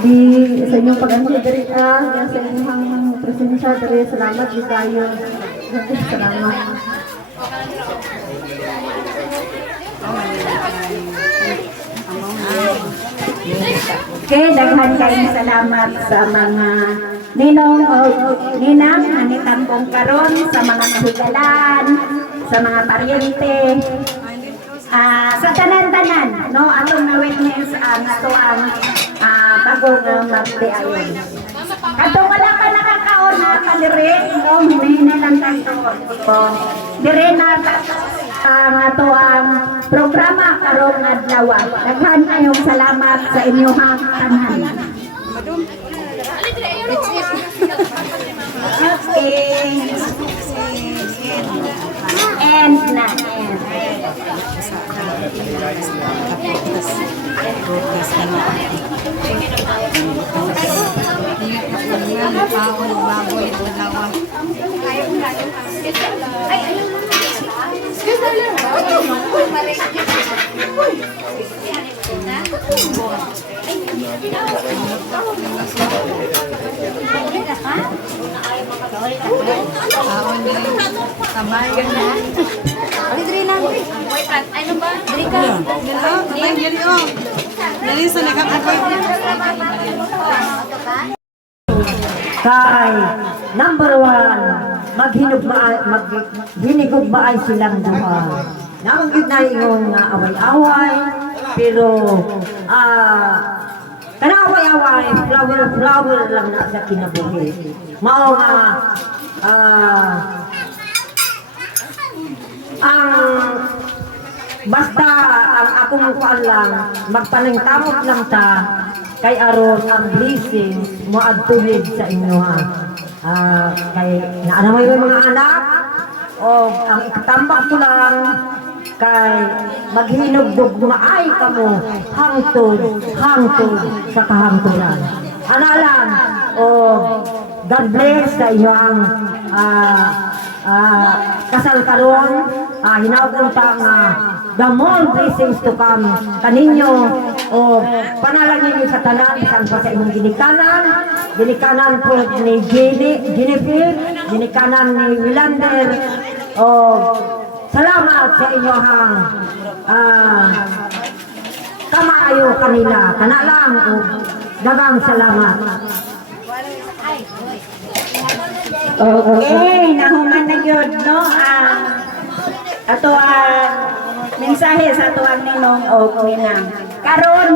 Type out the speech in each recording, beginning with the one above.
Di sa inyong pag-anti diri sa inyong presensya diri salamat di kayo. Salamat. Okay, daghan kayong salamat sa mga ninong o ninang anitambong karon, sa mga kahigalan, sa mga paryente, sa tanan-tanan, no, atong na-witness ang ato ang bagong magtiayon. Kato wala pa nakakaon na kaliri, no, hinahinay lang tayo. So, dire na ang ato ang programa karong adlaw. Daghan kayong salamat sa inyong tanan. Okay. And na. Kay number 1, maghinigugmaay silang duha. Namanggit na ingon nga away-away, pero kana away-away, flower lang na sa kinabuhi. Mao nga basta ang akong kuan lang, magpaningtamot lang ta kay aron ang blessing moadtulid sa inyo ha. Kay naana may mga anak o ang ikatambak ko lang kay maghinugdog maay kamo hangtod sa kahangturan. Ana lang o God bless sa inyo ang kasal karon. Hinawag ta nga the more blessings to come kaninyo o panalangin niyo sa tanan bisan pa sa inyong ginikanan po ni Jennifer, ginikanan ni Wilander o salamat sa inyong kamaayo kanila kana lang o dagang salamat. Okay, nahuman na yun, no? Ato ang mensahe sa ato ang ninong o ninang. Karon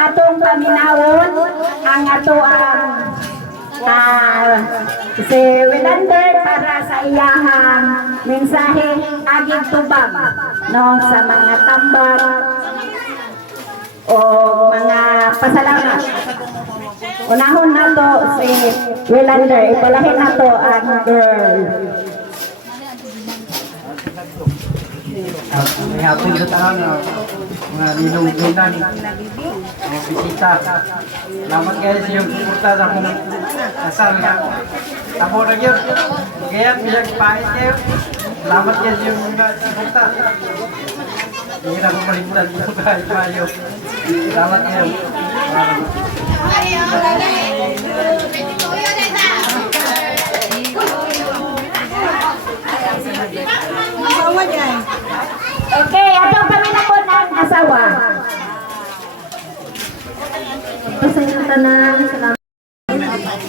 atong paminawon ang ato ang si Wilander para sa iyahang mensahe aging tubag, no, sa mga tambang o mga pasalamat. Unahon na to si Wilander, ipalahin na to ang girl. May hapon sa taon, mga ninong-ninang, mga bisita. Salamat kayo sa iyong pupunta sa akong kasal nga. Tamo na yun. Kaya bilang pahit kayo. Salamat kayo sa iyong pupunta. Hindi na akong malimutan dito kayo. Salamat kayo. Okay, atong paminakon ang asawa. Sa inyong tanan salamat.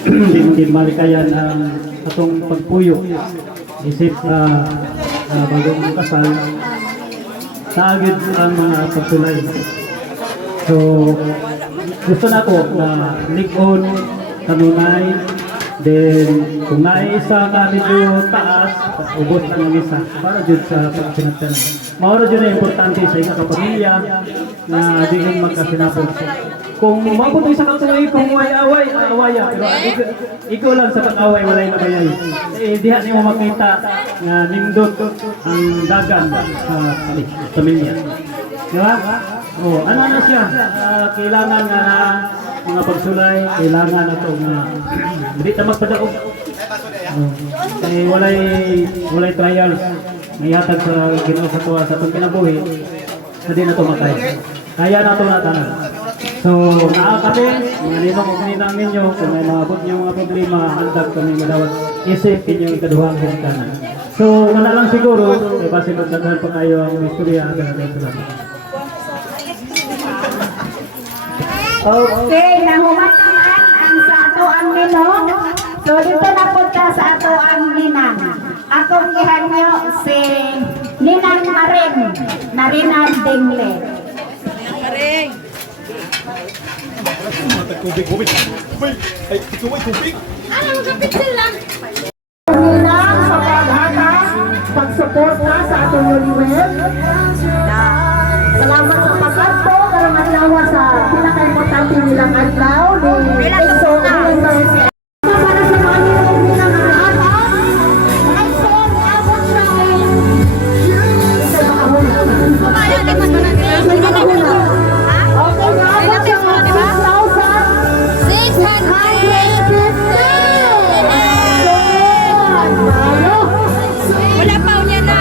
Hindi malikayan ang atong pagpuyo isip bagong kasal sa agad ang mga pagtulay. So gusto na ko na ligon kanunay, then kung naisa ka medyo taas ubos ang isa para dyan sa pagsinagtanan. Maura dyan na importante sa isa kapamilya na diin magkasinapos. Kung mabuti sa katuloy, kung away-away, awaya. Pero ikaw lang sa pag-away, walay na bayay. Diha niyo makita na nindot ang dagan sa pamilya. Diba? Ano na siya? Kailangan nga na mga pagsulay, kailangan na ito nga hindi na magpadaog. Kaya walay trials. May hatag sa Ginoo sa tuwa sa itong kinabuhi na di na ito makaya. Kaya na ito na tanan. So, naa kami, mga ninong o ninang ninyo, kung may maabot niyo mga problema, handag kami madawat isip inyong ikaduhang ginikanan. So, wala lang siguro, base magdaghan pa kayo ang istorya ang ganun ito lang. Okay, nahumat naman ang sa ato ang ninong. So, dito na punta sa ato ang ninang. Akong gihanyo si Ninang Maring, Narinan Dingle. Ninang sa paghatas, pagsuporta sa atong newlywed. Salamat sa pagkatpo, karong adlaw sa pinaka-importante nilang adlaw ni Exo University. Para sa mga ninong nilang nakahatas, ay son, abot siya sa makahula. Okay, naabot siya ng 6,650. Wala pa niya na.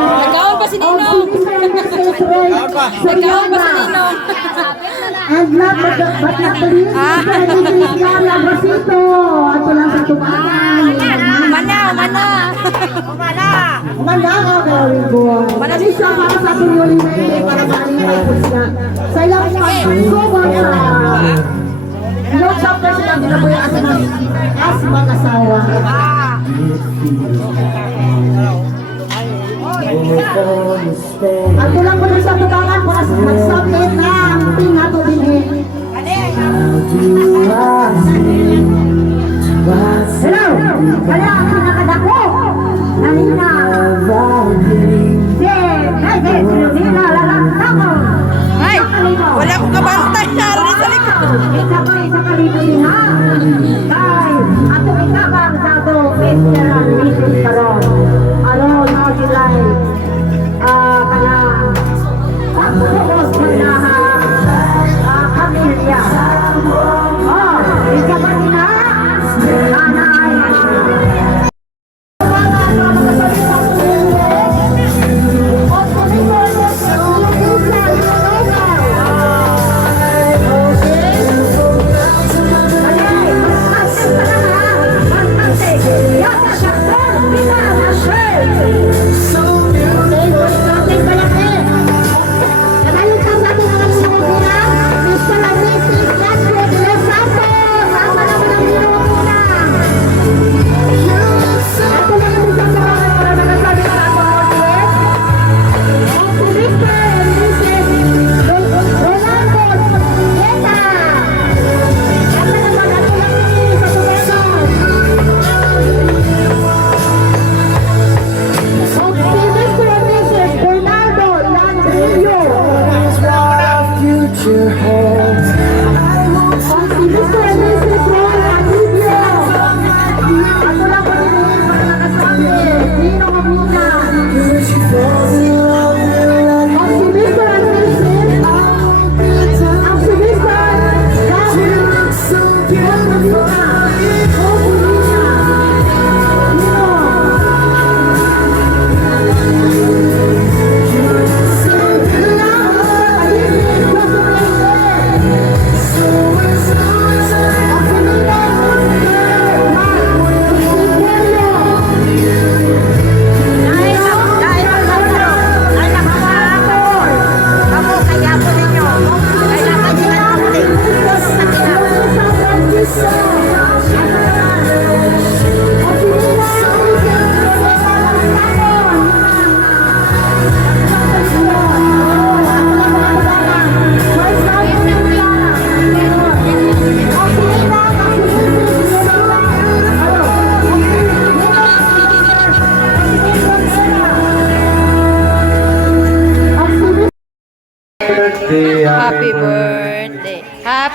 Nagkaon pa si Ninong. Nagkaon pa si Ninong. And not but not the least, Cristian Labrosito. Ato lang sa tumahan. Mana. Umanda ka, very good. Manali siya para sa ating newlywed, para maaliway po siya. Sa ilang pag-subang chapter sila, ginaboy as mag-asawa. Ato lang po sa tubangan para mag-submit na ang pingato din eh. Hello! Kaya ang pinakadako! Nanina! Sinubila, lalaktakon! Ay, wala akong kabantay na rin sa likod. Isa kalito din ha! Kay, ato itabang sa ato Christian Mission Karon. Aron, how you like? Kana, pagpupos mo na ha?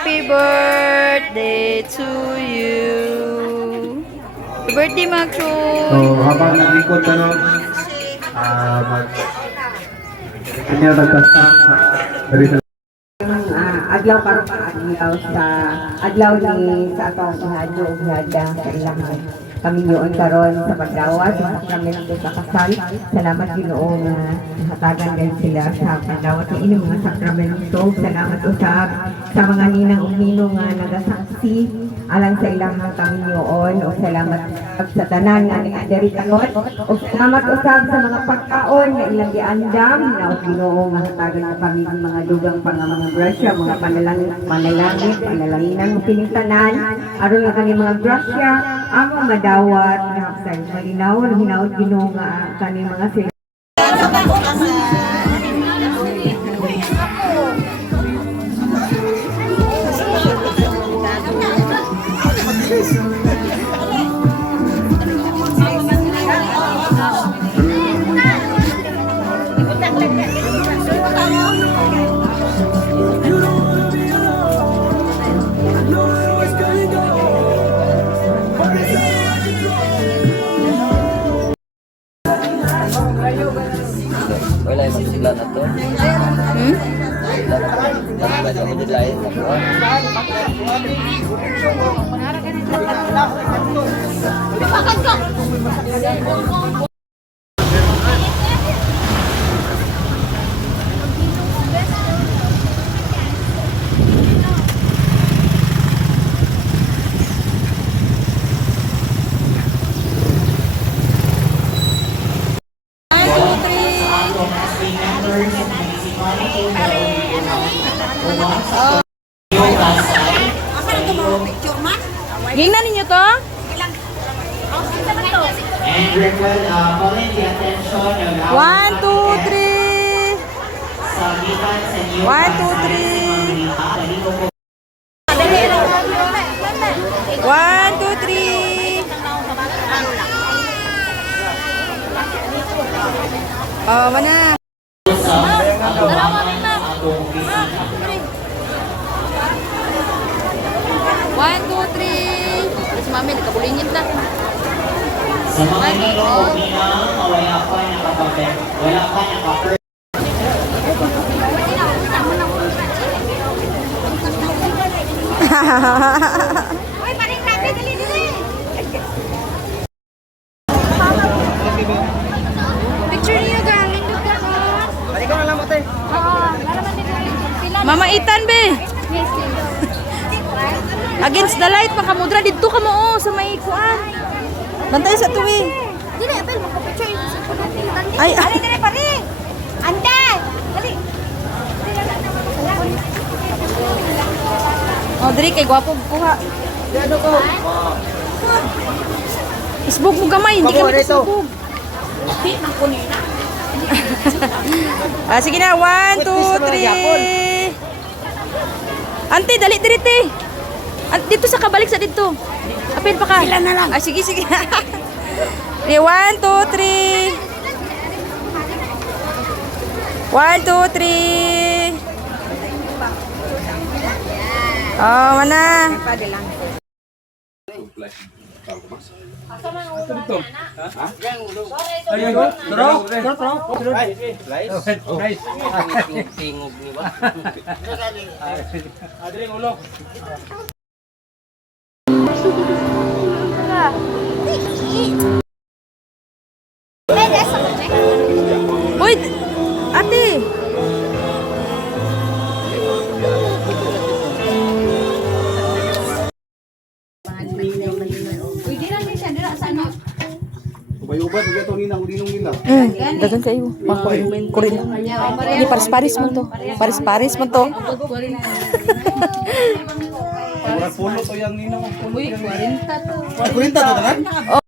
Happy birthday to you. Happy birthday, Maxon. So, habang naglingkod ka no, kanya nagkasta, Adlaw karon pa adlaw sa adlaw ni sa atong ihadyo ihada sa ilang kaminyoon karon sa pagdawat sa sakramento sa kasal. Salamat Ginoo nga hatagan din sila sa pagdawat sa inyong mga sakramento. Salamat usab sa mga ninang ug ninong nga nagasaksi alang sa ilang mga kaminyoon o salamat sa tanan nga diri karon o salamat usab sa mga pagkaon nga ilang giandam na og Ginoo nga hatagan sa pamilya mga dugang pa nga mga grasya mga panalangin kining tanan aron nga kani mga grasya ang madawat nga sa malinaw hinaut Ginoo nga kani mga sila. Gingnan ninyo to? And calling the attention ng 1, 2, 3. sa gikan sa new 1, 2, 3. 1, 2, 3. Oh, mana? One, two, three. Terus mami nakabulingit na. sa mga ninong ninang wala pa nakapapel. Wala pa nakapel. Picture niyo galing dito ko. Balik ka na lang mote. Mama Itan be. Against the light makamudra dito ka mo sa may kuan. Bantay sa tuwi. Dili, apel, magpapicture yun sa pagkakitan. Ay, Dali, dali, pari! Ante! Dali! oh diri kay gwapo kuha. Ano ko? Isbog mo gamay, hindi kami isbog. Ah, sige na, 1, 2, 3. Ante, dali diri te. Dito sa kabalik sa dito. Apil pa ka. Ilan na lang. Ah, sige, sige. 1, 2, 3. 1, 2, 3. Oh, mana? Uy, ate. Dagan kayo. Kurin. Ini paris-paris mo to. Paris-paris mo to. pulo to yung ninong. Uy, 40 to. 40 to,